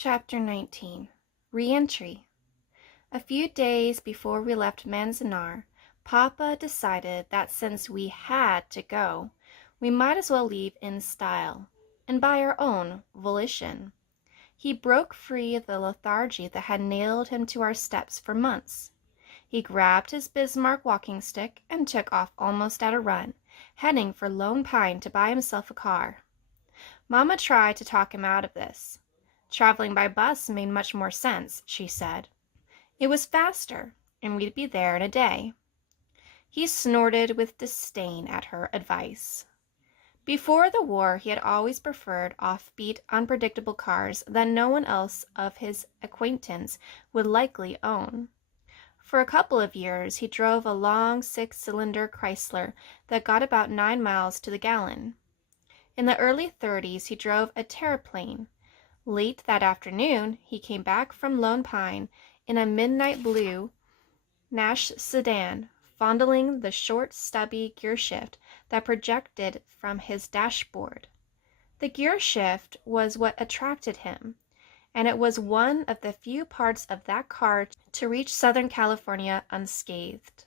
Chapter 19. Re-entry. A few days before we left Manzanar, Papa decided that since we had to go, we might as well leave in style, and by our own volition. He broke free of the lethargy that had nailed him to our steps for months. He grabbed his Bismarck walking stick and took off almost at a run, heading for Lone Pine to buy himself a car. Mama tried to talk him out of this. Traveling by bus made much more sense, she said. It was faster, and we'd be there in a day. He snorted with disdain at her advice. Before the war, he had always preferred offbeat, unpredictable cars that no one else of his acquaintance would likely own. For a couple of years, he drove a long six-cylinder Chrysler that got about 9 miles to the gallon. In the early 30s, he drove a terraplane. Late that afternoon, he came back from Lone Pine in a midnight blue Nash sedan, fondling the short, stubby gearshift that projected from his dashboard. The gearshift was what attracted him, and it was one of the few parts of that car to reach Southern California unscathed.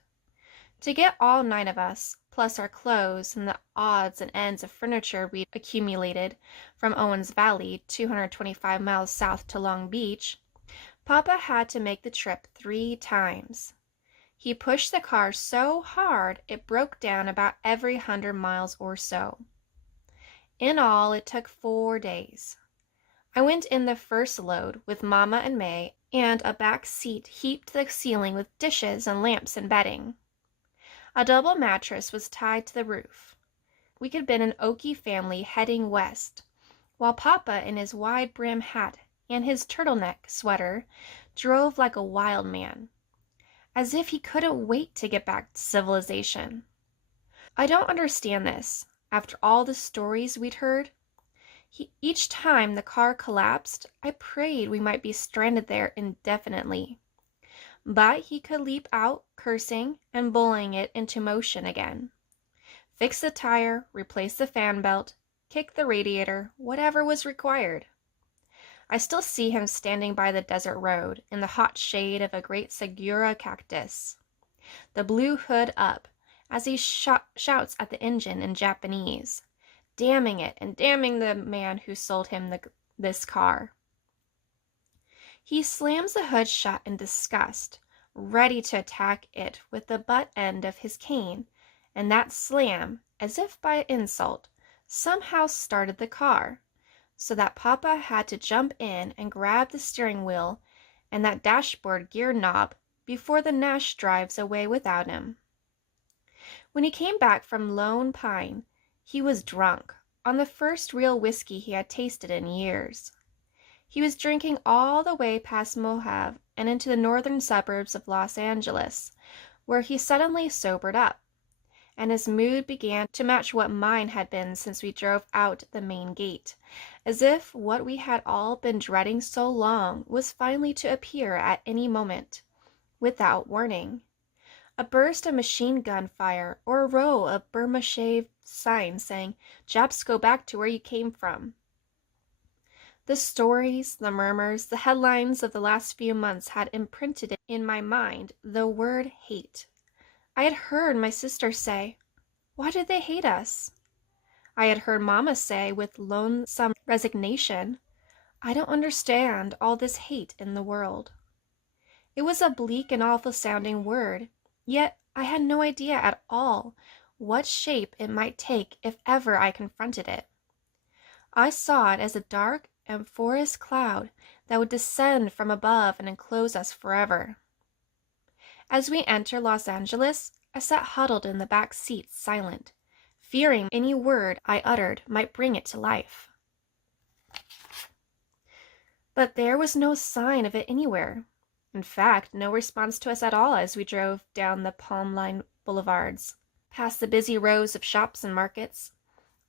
To get all 9 of us, plus our clothes and the odds and ends of furniture we'd accumulated from Owens Valley, 225 miles south to Long Beach, Papa had to make the trip 3 times. He pushed the car so hard it broke down about every 100 miles or so. In all, it took 4 days. I went in the first load with Mama and May, and a back seat heaped to the ceiling with dishes and lamps and bedding. A double mattress was tied to the roof. We could have been an Okie family heading west, while Papa in his wide brim hat and his turtleneck sweater drove like a wild man, as if he couldn't wait to get back to civilization. I don't understand this, after all the stories we'd heard. Each time the car collapsed, I prayed we might be stranded there indefinitely. But he could leap out, cursing, and bullying it into motion again. Fix the tire, replace the fan belt, kick the radiator, whatever was required. I still see him standing by the desert road in the hot shade of a great Segura cactus, the blue hood up, as he shouts at the engine in Japanese, damning it and damning the man who sold him this car. He slams the hood shut in disgust, ready to attack it with the butt end of his cane, and that slam, as if by insult, somehow started the car, so that Papa had to jump in and grab the steering wheel and that dashboard gear knob before the Nash drives away without him. When he came back from Lone Pine, he was drunk, on the first real whiskey he had tasted in years. He was drinking all the way past Mojave and into the northern suburbs of Los Angeles, where he suddenly sobered up, and his mood began to match what mine had been since we drove out the main gate, as if what we had all been dreading so long was finally to appear at any moment, without warning. A burst of machine gun fire, or a row of Burma-shaved signs saying, "Japs, go back to where you came from." The stories, the murmurs, the headlines of the last few months had imprinted in my mind the word hate. I had heard my sister say, "Why did they hate us?" I had heard Mama say with lonesome resignation, "I don't understand all this hate in the world." It was a bleak and awful sounding word, yet I had no idea at all what shape it might take if ever I confronted it. I saw it as a dark and forest cloud that would descend from above and enclose us forever. As we entered Los Angeles, I sat huddled in the back seat, silent, fearing any word I uttered might bring it to life. But there was no sign of it anywhere. In fact, no response to us at all as we drove down the palm-lined boulevards, past the busy rows of shops and markets,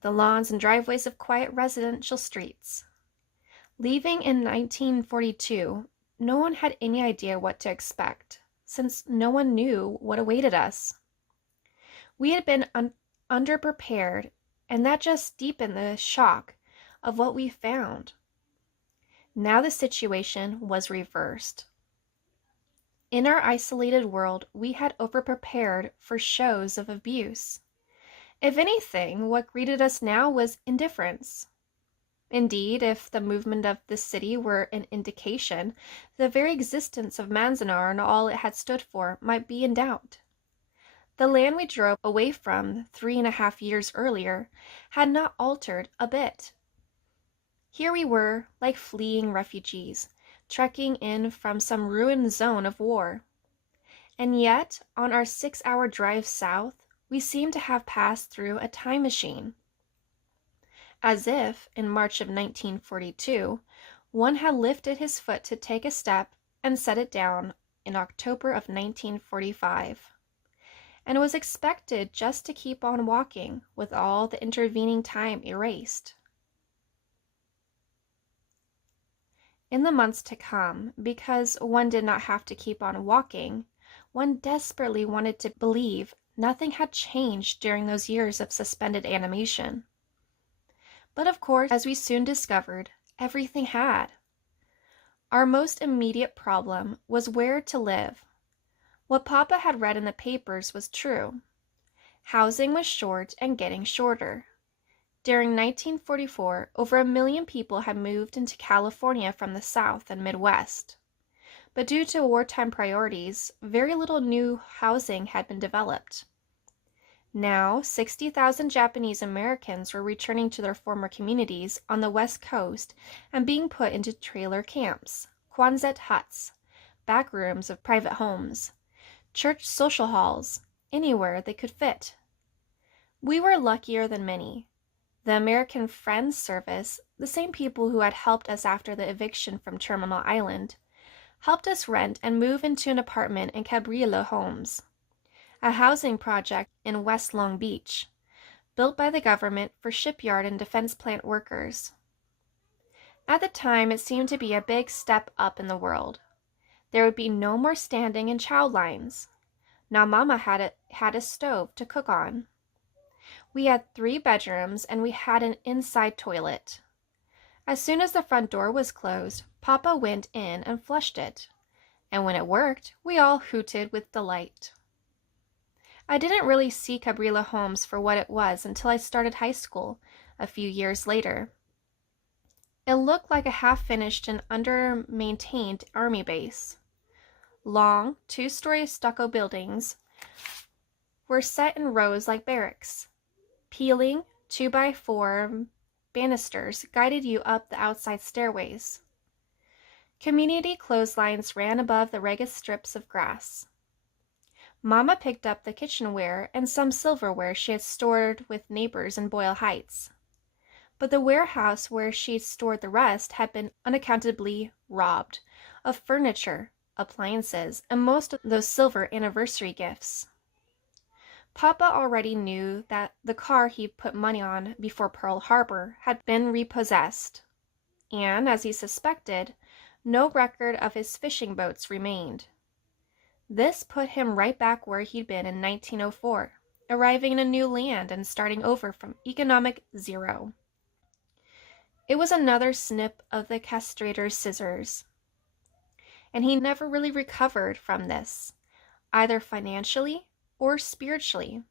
the lawns and driveways of quiet residential streets. Leaving in 1942, no one had any idea what to expect, since no one knew what awaited us. We had been underprepared, and that just deepened the shock of what we found. Now the situation was reversed. In our isolated world, we had overprepared for shows of abuse. If anything, what greeted us now was indifference. Indeed, if the movement of the city were an indication, the very existence of Manzanar and all it had stood for might be in doubt. The land we drove away from 3.5 years earlier had not altered a bit. Here we were, like fleeing refugees, trekking in from some ruined zone of war. And yet, on our 6-hour drive south, we seemed to have passed through a time machine. As if, in March of 1942, one had lifted his foot to take a step and set it down in October of 1945, and was expected just to keep on walking with all the intervening time erased. In the months to come, because one did not have to keep on walking, one desperately wanted to believe nothing had changed during those years of suspended animation. But of course, as we soon discovered, everything had. Our most immediate problem was where to live. What Papa had read in the papers was true. Housing was short and getting shorter. During 1944, over 1 million people had moved into California from the South and Midwest. But due to wartime priorities, very little new housing had been developed. Now, 60,000 Japanese Americans were returning to their former communities on the West Coast and being put into trailer camps, Quonset huts, back rooms of private homes, church social halls, anywhere they could fit. We were luckier than many. The American Friends Service, the same people who had helped us after the eviction from Terminal Island, helped us rent and move into an apartment in Cabrillo Homes, a housing project in West Long Beach, built by the government for shipyard and defense plant workers. At the time, it seemed to be a big step up in the world. There would be no more standing in chow lines. Now Mama had a stove to cook on. We had 3 bedrooms and we had an inside toilet. As soon as the front door was closed, Papa went in and flushed it. And when it worked, we all hooted with delight. I didn't really see Cabrillo Homes for what it was until I started high school, a few years later. It looked like a half-finished and under-maintained army base. Long, 2-story stucco buildings were set in rows like barracks. Peeling 2x4 banisters guided you up the outside stairways. Community clotheslines ran above the ragged strips of grass. Mama picked up the kitchenware and some silverware she had stored with neighbors in Boyle Heights. But the warehouse where she stored the rest had been unaccountably robbed of furniture, appliances, and most of those silver anniversary gifts. Papa already knew that the car he put money on before Pearl Harbor had been repossessed, and, as he suspected, no record of his fishing boats remained. This put him right back where he'd been in 1904, arriving in a new land and starting over from economic zero. It was another snip of the castrator's scissors, and he never really recovered from this, either financially or spiritually.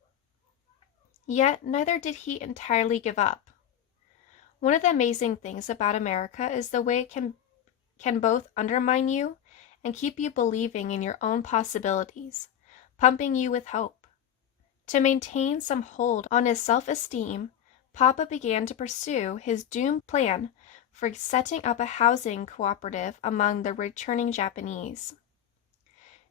Yet neither did he entirely give up. One of the amazing things about America is the way it can both undermine you and keep you believing in your own possibilities, pumping you with hope. To maintain some hold on his self-esteem, Papa began to pursue his doomed plan for setting up a housing cooperative among the returning Japanese.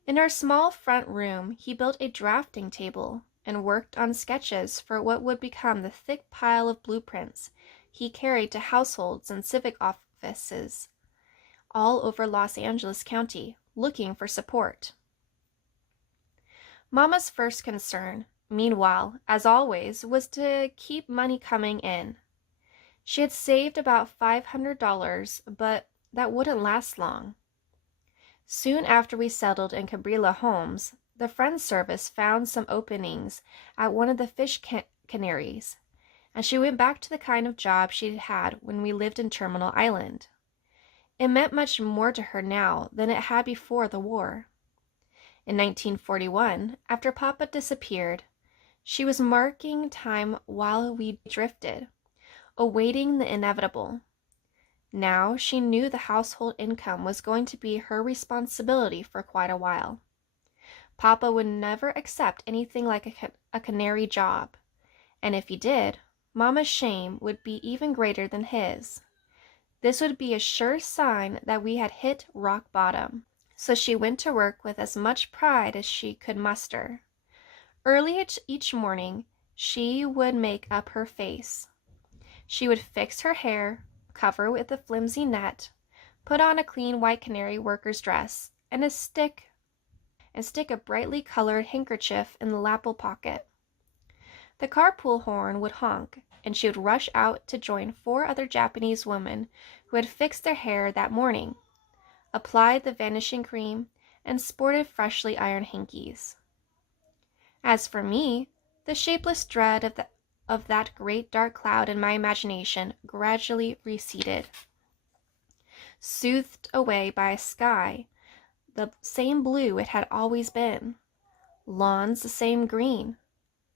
In our small front room, he built a drafting table and worked on sketches for what would become the thick pile of blueprints he carried to households and civic offices all over Los Angeles County, looking for support. Mama's first concern, meanwhile, as always, was to keep money coming in. She had saved about $500, but that wouldn't last long. Soon after we settled in Cabrillo Homes, the Friends Service found some openings at one of the fish canneries, and she went back to the kind of job she'd had when we lived in Terminal Island. It meant much more to her now than it had before the war. In 1941, after Papa disappeared, she was marking time while we drifted, awaiting the inevitable. Now she knew the household income was going to be her responsibility for quite a while. Papa would never accept anything like a canary job, and if he did, Mama's shame would be even greater than his. This would be a sure sign that we had hit rock bottom, so she went to work with as much pride as she could muster. Early each morning, she would make up her face. She would fix her hair, cover with a flimsy net, put on a clean white canary worker's dress, and stick a brightly colored handkerchief in the lapel pocket. The carpool horn would honk, and she would rush out to join 4 other Japanese women who had fixed their hair that morning, applied the vanishing cream, and sported freshly ironed hankies. As for me, the shapeless dread of that great dark cloud in my imagination gradually receded, soothed away by a sky the same blue it had always been, lawns the same green,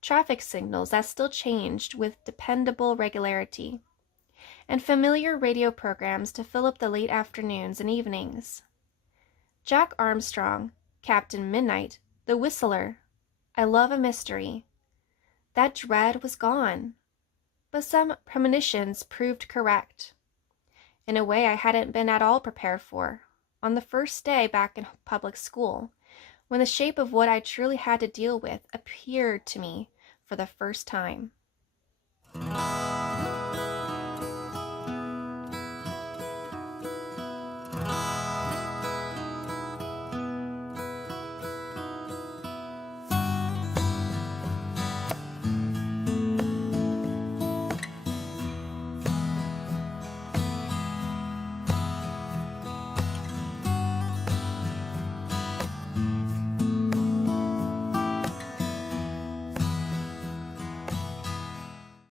traffic signals that still changed with dependable regularity, and familiar radio programs to fill up the late afternoons and evenings. Jack Armstrong, Captain Midnight, the Whistler. I love a mystery. That dread was gone, but some premonitions proved correct. In a way I hadn't been at all prepared for, on the first day back in public school, when the shape of what I truly had to deal with appeared to me for the first time.